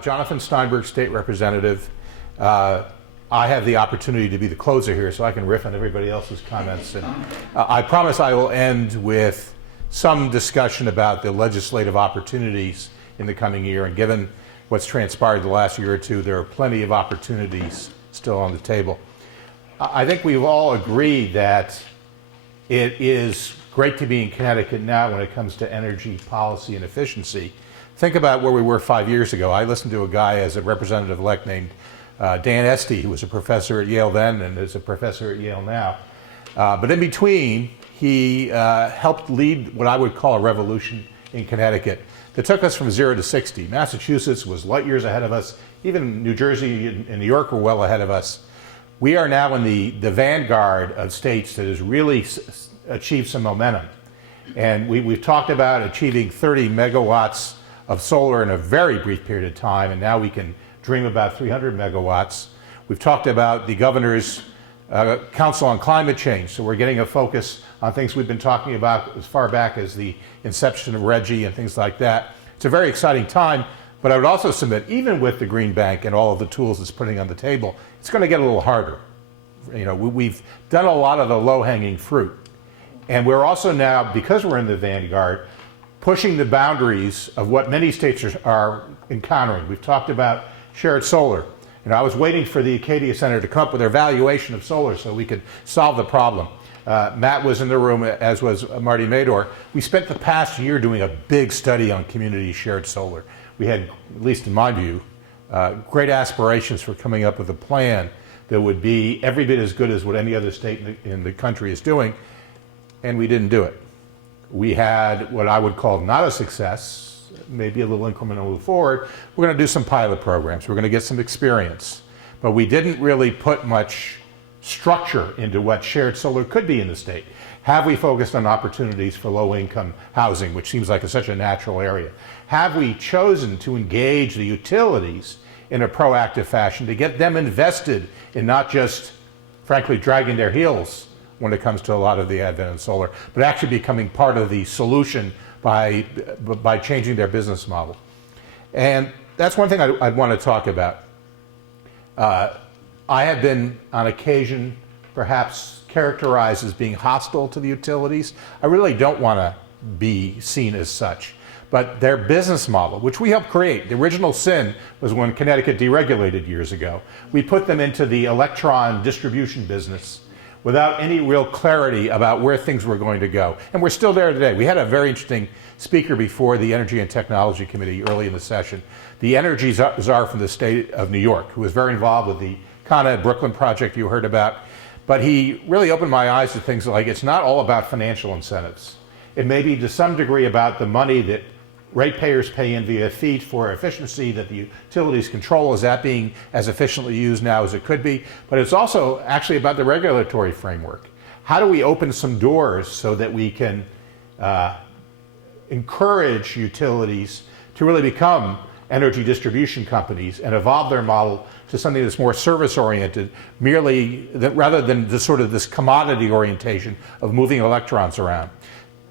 Jonathan Steinberg, State Representative. I have the opportunity to be the closer here, so I can riff on everybody else's comments. And I promise I will end with some discussion about the legislative opportunities in the coming year. And given what's transpired the last year or two, there are plenty of opportunities still on the table. I think we've all agreed that it is great to be in Connecticut now when it comes to energy policy and efficiency. Think about where we were 5 years ago. I listened to a guy as a representative-elect named Dan Estey, who was a professor at Yale then and is a professor at Yale now. But in between, he helped lead what I would call a revolution in Connecticut that took us from 0 to 60. Massachusetts was light years ahead of us. Even New Jersey and New York were well ahead of us. We are now in the vanguard of states that has really achieved some momentum. And we've talked about achieving 30 megawatts of solar in a very brief period of time, and now we can dream about 300 megawatts. We've talked about the Governor's Council on Climate Change, so we're getting a focus on things we've been talking about as far back as the inception of RGGI and things like that. It's a very exciting time, but I would also submit, even with the Green Bank and all of the tools it's putting on the table, it's going to get a little harder. You know, we've done a lot of the low-hanging fruit. And we're also now, because we're in the vanguard, pushing the boundaries of what many states are encountering. We've talked about shared solar. You know, I was waiting for the Acadia Center to come up with their valuation of solar so we could solve the problem. Matt was in the room, as was Marty Mador. We spent the past year doing a big study on community shared solar. We had, at least in my view, great aspirations for coming up with a plan that would be every bit as good as what any other state in the country is doing, and we didn't do it. We had what I would call not a success, maybe a little incremental move forward. We're going to do some pilot programs. We're going to get some experience. But we didn't really put much structure into what shared solar could be in the state. Have we focused on opportunities for low-income housing, which seems like such a natural area? Have we chosen to engage the utilities in a proactive fashion to get them invested in not just, frankly, dragging their heels when it comes to a lot of the advent of solar, but actually becoming part of the solution by changing their business model? And that's one thing I'd want to talk about. I have been, on occasion, perhaps characterized as being hostile to the utilities. I really don't want to be seen as such. But their business model, which we helped create, the original sin was when Connecticut deregulated years ago. We put them into the electron distribution business without any real clarity about where things were going to go. And we're still there today. We had a very interesting speaker before the Energy and Technology Committee early in the session, the energy czar from the state of New York, who was very involved with the Con Ed Brooklyn project you heard about. But he really opened my eyes to things like it's not all about financial incentives. It may be to some degree about the money that ratepayers pay in via fee for efficiency that the utilities control. Is that being as efficiently used now as it could be? But it's also actually about the regulatory framework. How do we open some doors so that we can encourage utilities to really become energy distribution companies and evolve their model to something that's more service-oriented, rather than this commodity orientation of moving electrons around?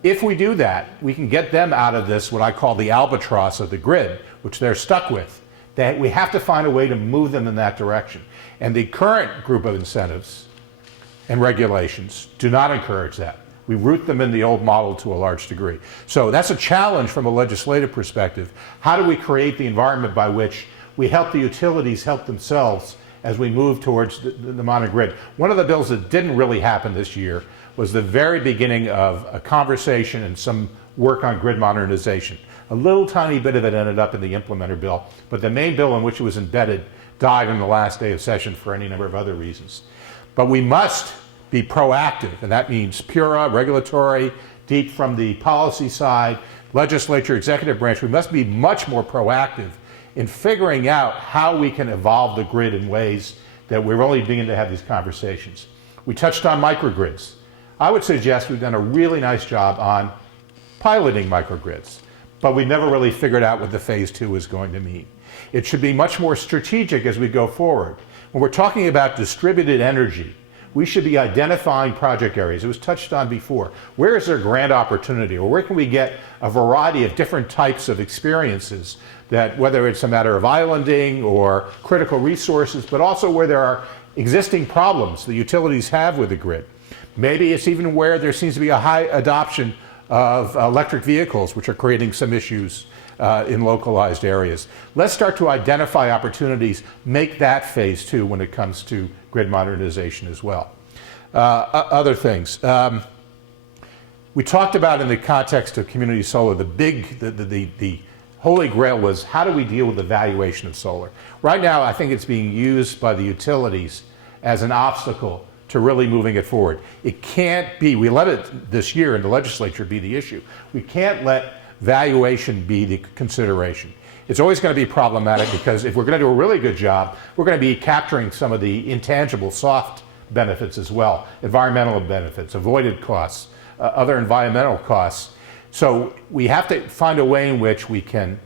If we do that, we can get them out of this, what I call the albatross of the grid, which they're stuck with. That we have to find a way to move them in that direction. And the current group of incentives and regulations do not encourage that. We root them in the old model to a large degree. So that's a challenge from a legislative perspective. How do we create the environment by which we help the utilities help themselves as we move towards the modern grid? One of the bills that didn't really happen this year was the very beginning of a conversation and some work on grid modernization. A little tiny bit of it ended up in the implementer bill, but the main bill in which it was embedded died on the last day of session for any number of other reasons. But we must be proactive, and that means PURA, regulatory, deep from the policy side, legislature, executive branch. We must be much more proactive in figuring out how we can evolve the grid in ways that we're only beginning to have these conversations. We touched on microgrids. I would suggest we've done a really nice job on piloting microgrids, but we never really figured out what the phase 2 is going to mean. It should be much more strategic as we go forward. When we're talking about distributed energy, we should be identifying project areas. It was touched on before. Where is there grand opportunity, or where can we get a variety of different types of experiences that whether it's a matter of islanding or critical resources, but also where there are existing problems the utilities have with the grid. Maybe it's even where there seems to be a high adoption of electric vehicles, which are creating some issues in localized areas. Let's start to identify opportunities, make that phase two when it comes to grid modernization as well. Other things. We talked about in the context of community solar, the holy grail was how do we deal with the valuation of solar? Right now, I think it's being used by the utilities as an obstacle to really moving it forward. It can't be, we let it this year in the legislature be the issue. We can't let valuation be the consideration. It's always going to be problematic because if we're going to do a really good job, we're going to be capturing some of the intangible soft benefits as well, environmental benefits, avoided costs, other environmental costs. So we have to find a way in which we can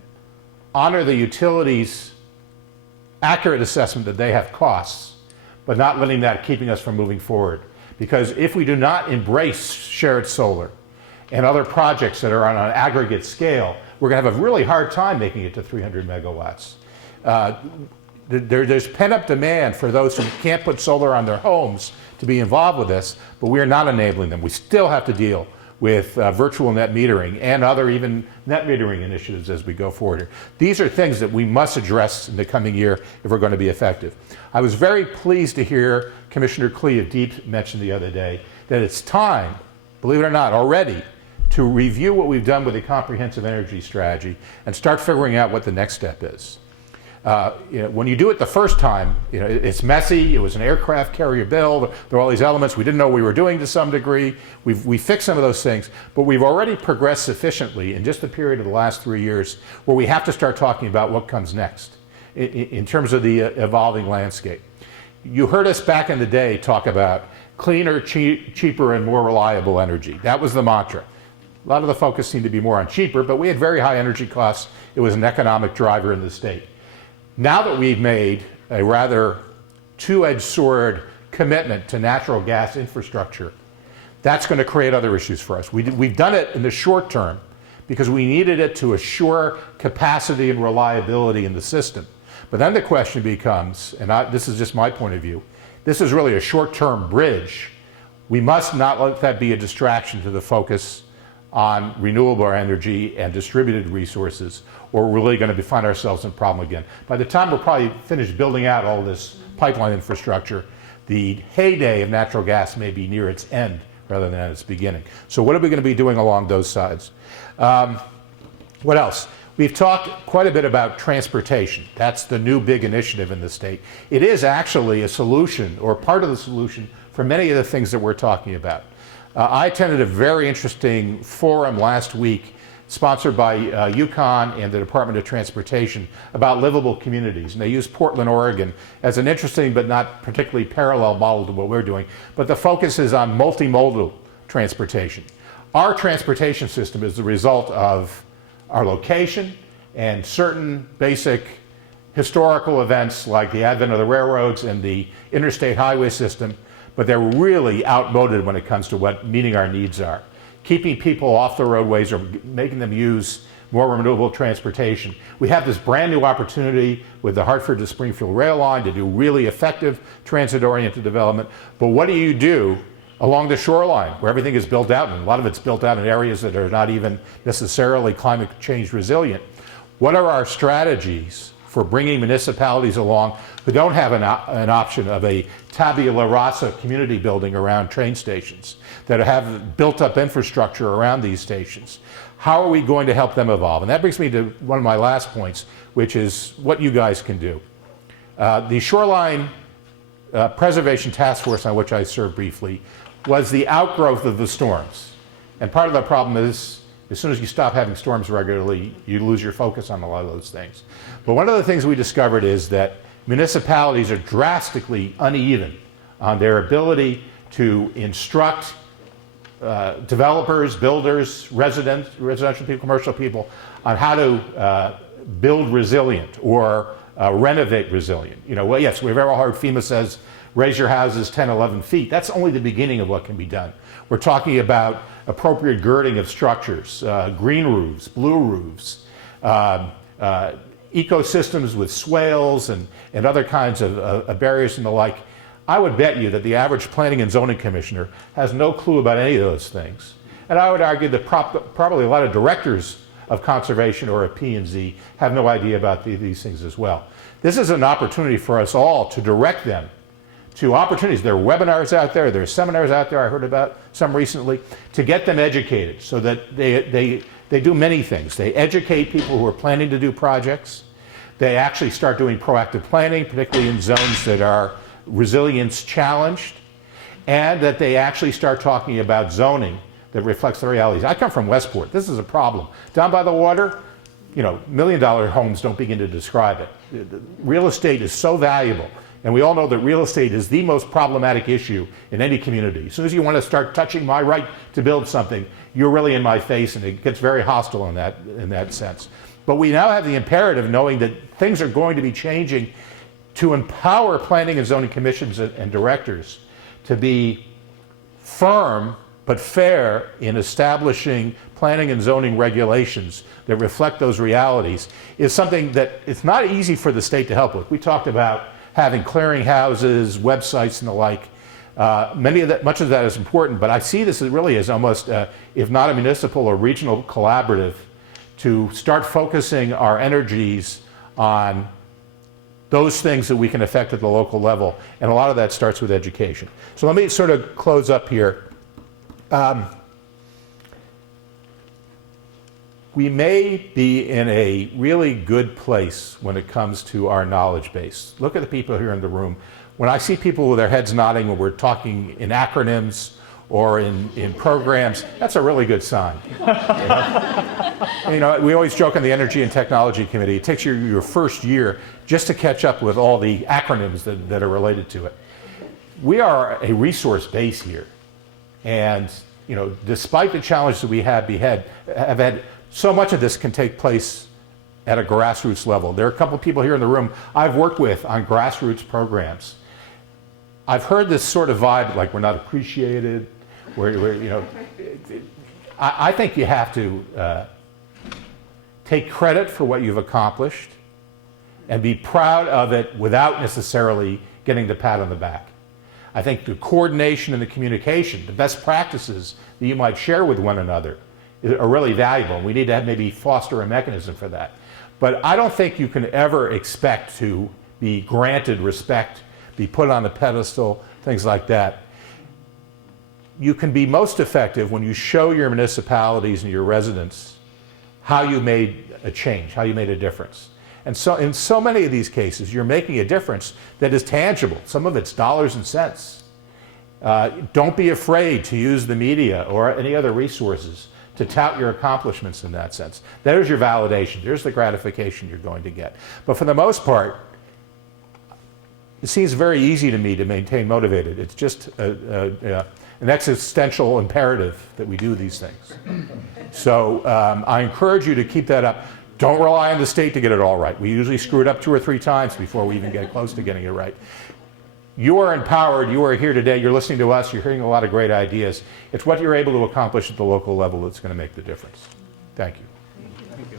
honor the utilities' accurate assessment that they have costs, but not letting that keeping us from moving forward. Because if we do not embrace shared solar and other projects that are on an aggregate scale, we're going to have a really hard time making it to 300 megawatts. There's pent-up demand for those who can't put solar on their homes to be involved with this, but we are not enabling them. We still have to deal with virtual net metering and other even net metering initiatives as we go forward here. These are things that we must address in the coming year if we're going to be effective. I was very pleased to hear Commissioner Klee of DEEP mention the other day that it's time, believe it or not, already to review what we've done with the comprehensive energy strategy and start figuring out what the next step is. When you do it the first time, it's messy. It was an aircraft carrier bill. There are all these elements we didn't know we were doing to some degree. We fixed some of those things, but we've already progressed sufficiently in just the period of the last 3 years where we have to start talking about what comes next in terms of the evolving landscape. You heard us back in the day talk about cleaner, cheaper, and more reliable energy. That was the mantra. A lot of the focus seemed to be more on cheaper, but we had very high energy costs. It was an economic driver in the state. Now that we've made a rather two-edged sword commitment to natural gas infrastructure, that's going to create other issues for us. We've done it in the short term because we needed it to assure capacity and reliability in the system. But then the question becomes, and this is just my point of view, this is really a short-term bridge. We must not let that be a distraction to the focus on renewable energy and distributed resources, or we're really going to find ourselves in a problem again. By the time we're probably finished building out all this pipeline infrastructure, the heyday of natural gas may be near its end rather than at its beginning. So what are we going to be doing along those sides? What else? We've talked quite a bit about transportation. That's the new big initiative in the state. It is actually a solution, or part of the solution, for many of the things that we're talking about. I attended a very interesting forum last week sponsored by UConn and the Department of Transportation about livable communities. And they used Portland, Oregon as an interesting but not particularly parallel model to what we're doing. But the focus is on multimodal transportation. Our transportation system is the result of our location and certain basic historical events like the advent of the railroads and the interstate highway system, but they're really outmoded when it comes to what meeting our needs are. Keeping people off the roadways or making them use more renewable transportation. We have this brand new opportunity with the Hartford to Springfield rail line to do really effective transit-oriented development. But what do you do along the shoreline where everything is built out, and a lot of it's built out in areas that are not even necessarily climate change resilient? What are our strategies for bringing municipalities along who don't have an option of a tabula rasa community building around train stations, that have built up infrastructure around these stations? How are we going to help them evolve? And that brings me to one of my last points, which is what you guys can do. The Shoreline Preservation Task Force, on which I served briefly, was the outgrowth of the storms. And part of the problem is, as soon as you stop having storms regularly, you lose your focus on a lot of those things. But one of the things we discovered is that municipalities are drastically uneven on their ability to instruct developers, builders, residential people, commercial people, on how to build resilient or renovate resilient. Well, yes, we've ever heard FEMA says, raise your houses 10, 11 feet. That's only the beginning of what can be done. We're talking about appropriate girding of structures, green roofs, blue roofs, ecosystems with swales and other kinds of barriers and the like. I would bet you that the average planning and zoning commissioner has no clue about any of those things. And I would argue that probably a lot of directors of conservation or of P&Z have no idea about these things as well. This is an opportunity for us all to direct them to opportunities. There are webinars out there, there are seminars out there, I heard about some recently, to get them educated so that they do many things. They educate people who are planning to do projects. They actually start doing proactive planning, particularly in zones that are resilience challenged, and that they actually start talking about zoning that reflects the realities. I come from Westport. This is a problem. Down by the water, $1 million homes don't begin to describe it. Real estate is so valuable, and we all know that real estate is the most problematic issue in any community. As soon as you want to start touching my right to build something, you're really in my face, and it gets very hostile in that sense. But we now have the imperative, knowing that things are going to be changing, to empower planning and zoning commissions and directors to be firm but fair in establishing planning and zoning regulations that reflect those realities, is something that it's not easy for the state to help with. We talked about having clearinghouses, websites, and the like. Much of that is important, but I see this really as almost, if not a municipal or regional collaborative, to start focusing our energies on those things that we can affect at the local level, and a lot of that starts with education. So let me sort of close up here. We may be in a really good place when it comes to our knowledge base. Look at the people here in the room. When I see people with their heads nodding when we're talking in acronyms or in programs, that's a really good sign. We always joke on the Energy and Technology Committee, it takes you your first year just to catch up with all the acronyms that are related to it. We are a resource base here. And despite the challenges that we have had, so much of this can take place at a grassroots level. There are a couple of people here in the room I've worked with on grassroots programs. I've heard this sort of vibe, like we're not appreciated. I think you have to take credit for what you've accomplished and be proud of it without necessarily getting the pat on the back. I think the coordination and the communication, the best practices that you might share with one another are really valuable. We need to maybe foster a mechanism for that. But I don't think you can ever expect to be granted respect, be put on a pedestal, things like that. You can be most effective when you show your municipalities and your residents how you made a change, how you made a difference. And so in so many of these cases, you're making a difference that is tangible. Some of it's dollars and cents. Don't be afraid to use the media or any other resources to tout your accomplishments in that sense. There's your validation. There's the gratification you're going to get. But for the most part, it seems very easy to me to maintain motivated. It's just an existential imperative that we do these things. So I encourage you to keep that up. Don't rely on the state to get it all right. We usually screw it up 2 or 3 times before we even get close to getting it right. You are empowered. You are here today. You're listening to us. You're hearing a lot of great ideas. It's what you're able to accomplish at the local level that's going to make the difference. Thank you. Thank you.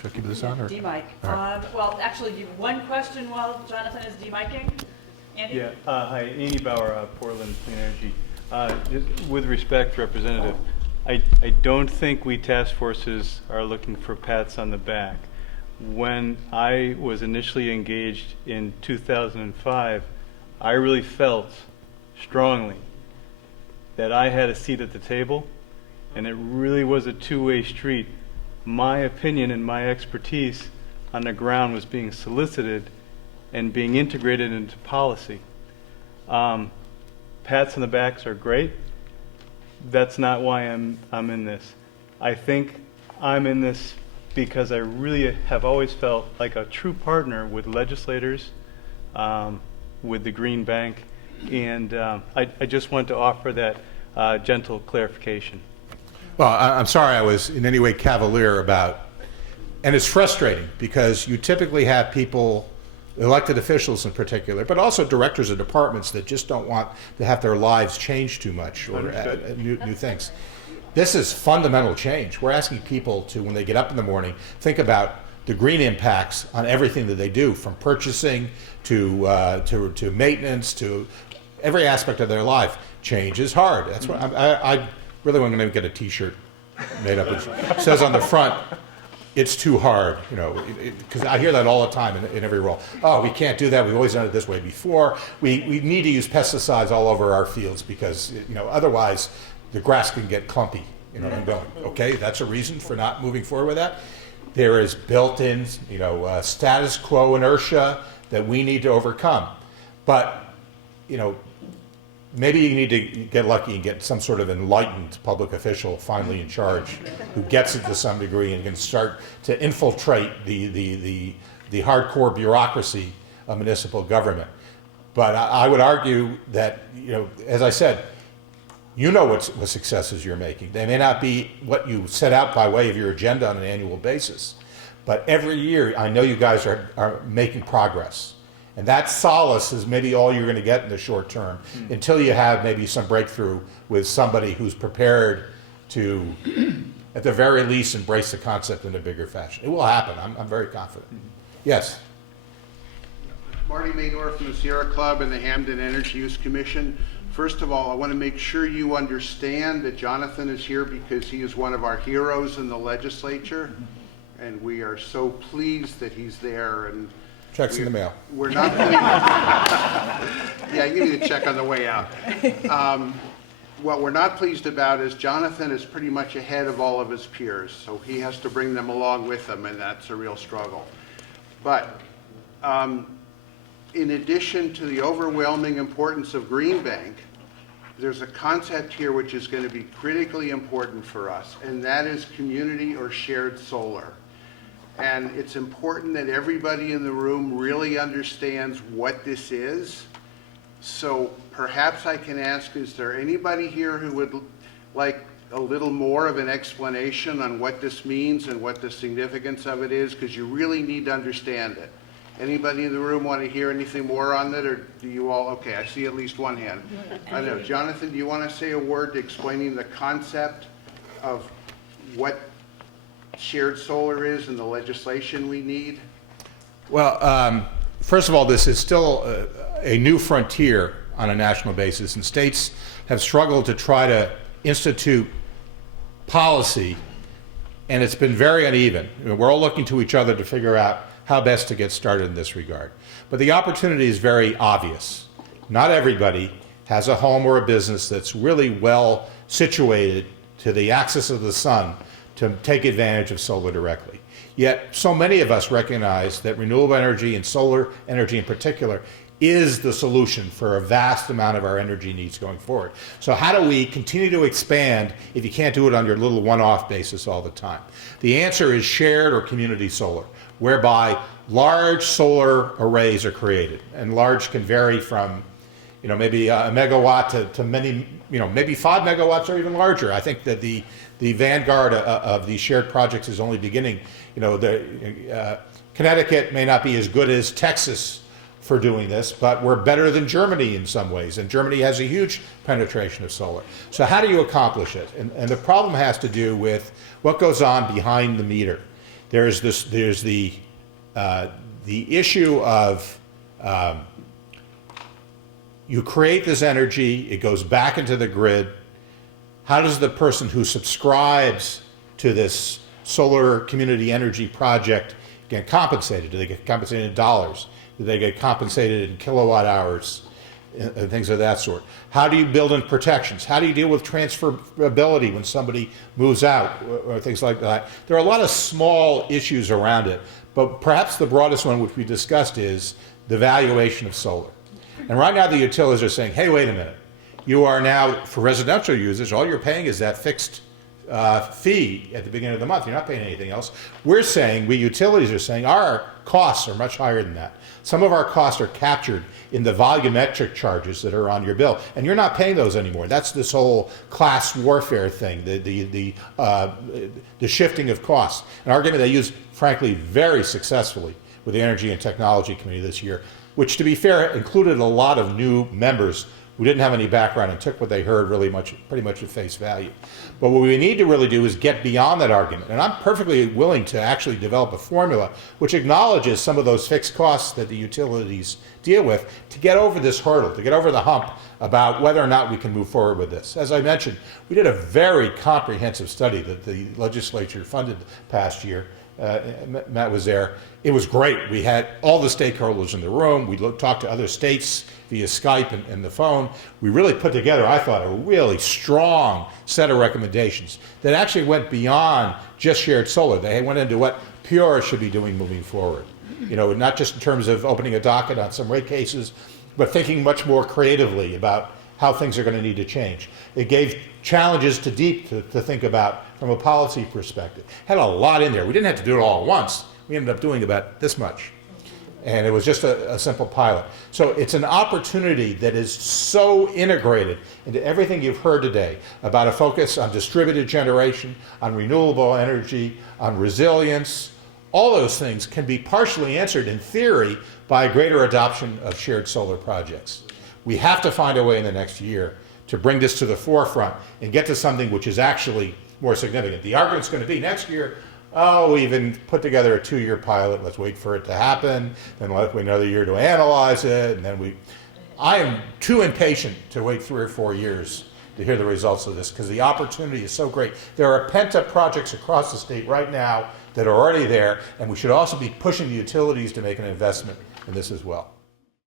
Should I keep this on? Or? D-mic. Right. Well, actually, one question while Jonathan is D-micing. Andy? Yeah. Hi, Andy Bauer, Portland Clean Energy. Just with respect, Representative, I don't think we task forces are looking for pats on the back. When I was initially engaged in 2005, I really felt strongly that I had a seat at the table, and it really was a two-way street. My opinion and my expertise on the ground was being solicited and being integrated into policy. Pats on the backs are great. That's not why I'm in this. I think I'm in this because I really have always felt like a true partner with legislators, with the Green Bank, and I just want to offer that gentle clarification. Well, I'm sorry I was in any way cavalier about, and it's frustrating because you typically have people elected officials in particular, but also directors of departments that just don't want to have their lives change too much or new things. This is fundamental change. We're asking people to, when they get up in the morning, think about the green impacts on everything that they do, from purchasing to maintenance to every aspect of their life. Change is hard. That's what I really want to get a T-shirt made up. It says on the front, "It's too hard," because I hear that all the time in every role. Oh, we can't do that. We've always done it this way before. We need to use pesticides all over our fields because otherwise the grass can get clumpy. And going, okay, that's a reason for not moving forward with that. There is built-in, status quo inertia that we need to overcome. But, maybe you need to get lucky and get some sort of enlightened public official finally in charge who gets it to some degree and can start to infiltrate the hardcore bureaucracy of municipal government. But I would argue that, as I said, what successes you're making. They may not be what you set out by way of your agenda on an annual basis, but every year I know you guys are making progress. And that solace is maybe all you're going to get in the short term until you have maybe some breakthrough with somebody who's prepared to, at the very least, embrace the concept in a bigger fashion. It will happen. I'm very confident. Yes? Marty Maydor from the Sierra Club and the Hamden Energy Use Commission. First of all, I want to make sure you understand that Jonathan is here because he is one of our heroes in the legislature, and we are so pleased that he's there. And checks in the mail. We're not. Yeah, you need a check on the way out. What we're not pleased about is Jonathan is pretty much ahead of all of his peers, so he has to bring them along with him, and that's a real struggle. But in addition to the overwhelming importance of Green Bank, there's a concept here which is going to be critically important for us, and that is community or shared solar. And it's important that everybody in the room really understands what this is. So perhaps I can ask, is there anybody here who would like a little more of an explanation on what this means and what the significance of it is? Because you really need to understand it. Anybody in the room want to hear anything more on that, or do you all? Okay, I see at least one hand. I know. Jonathan, do you want to say a word explaining the concept of what shared solar is and the legislation we need? Well, first of all, this is still a new frontier on a national basis, and states have struggled to try to institute policy, and it's been very uneven. We're all looking to each other to figure out how best to get started in this regard. But the opportunity is very obvious. Not everybody has a home or a business that's really well situated to the axis of the sun to take advantage of solar directly. Yet so many of us recognize that renewable energy and solar energy in particular is the solution for a vast amount of our energy needs going forward. So how do we continue to expand if you can't do it on your little one-off basis all the time? The answer is shared or community solar, whereby large solar arrays are created, and large can vary from maybe a megawatt to many, maybe 5 megawatts or even larger. I think that the vanguard of these shared projects is only beginning. Connecticut may not be as good as Texas for doing this, but we're better than Germany in some ways, and Germany has a huge penetration of solar. So how do you accomplish it? And the problem has to do with what goes on behind the meter. There's the issue of you create this energy, it goes back into the grid. How does the person who subscribes to this solar community energy project get compensated? Do they get compensated in dollars? Do they get compensated in kilowatt hours and things of that sort? How do you build in protections? How do you deal with transferability when somebody moves out or things like that? There are a lot of small issues around it, but perhaps the broadest one which we discussed is the valuation of solar. And right now the utilities are saying, hey, wait a minute. You are now, for residential users, all you're paying is that fixed fee at the beginning of the month. You're not paying anything else. We're saying, we utilities are saying, our costs are much higher than that. Some of our costs are captured in the volumetric charges that are on your bill, and you're not paying those anymore. That's this whole class warfare thing, the shifting of costs. An argument they use, frankly, very successfully with the Energy and Technology Committee this year, which, to be fair, included a lot of new members who didn't have any background and took what they heard pretty much at face value. But what we need to really do is get beyond that argument. And I'm perfectly willing to actually develop a formula which acknowledges some of those fixed costs that the utilities deal with to get over this hurdle, to get over the hump about whether or not we can move forward with this. As I mentioned, we did a very comprehensive study that the legislature funded past year. Matt was there. It was great. We had all the stakeholders in the room. We talked to other states via Skype and the phone. We really put together, I thought, a really strong set of recommendations that actually went beyond just shared solar. They went into what Pure should be doing moving forward. You know, not just in terms of opening a docket on some rate cases, but thinking much more creatively about how things are going to need to change. It gave challenges to DEEP to think about from a policy perspective. Had a lot in there. We didn't have to do it all at once. We ended up doing about this much. And it was just a simple pilot. So it's an opportunity that is so integrated into everything you've heard today about a focus on distributed generation, on renewable energy, on resilience. All those things can be partially answered in theory by greater adoption of shared solar projects. We have to find a way in the next year to bring this to the forefront and get to something which is actually more significant. The argument's going to be next year, oh, we even put together a 2-year pilot, let's wait for it to happen, then let wait another year to analyze it, and then I am too impatient to wait 3 or 4 years to hear the results of this, because the opportunity is so great. There are pent-up projects across the state right now that are already there, and we should also be pushing the utilities to make an investment in this as well.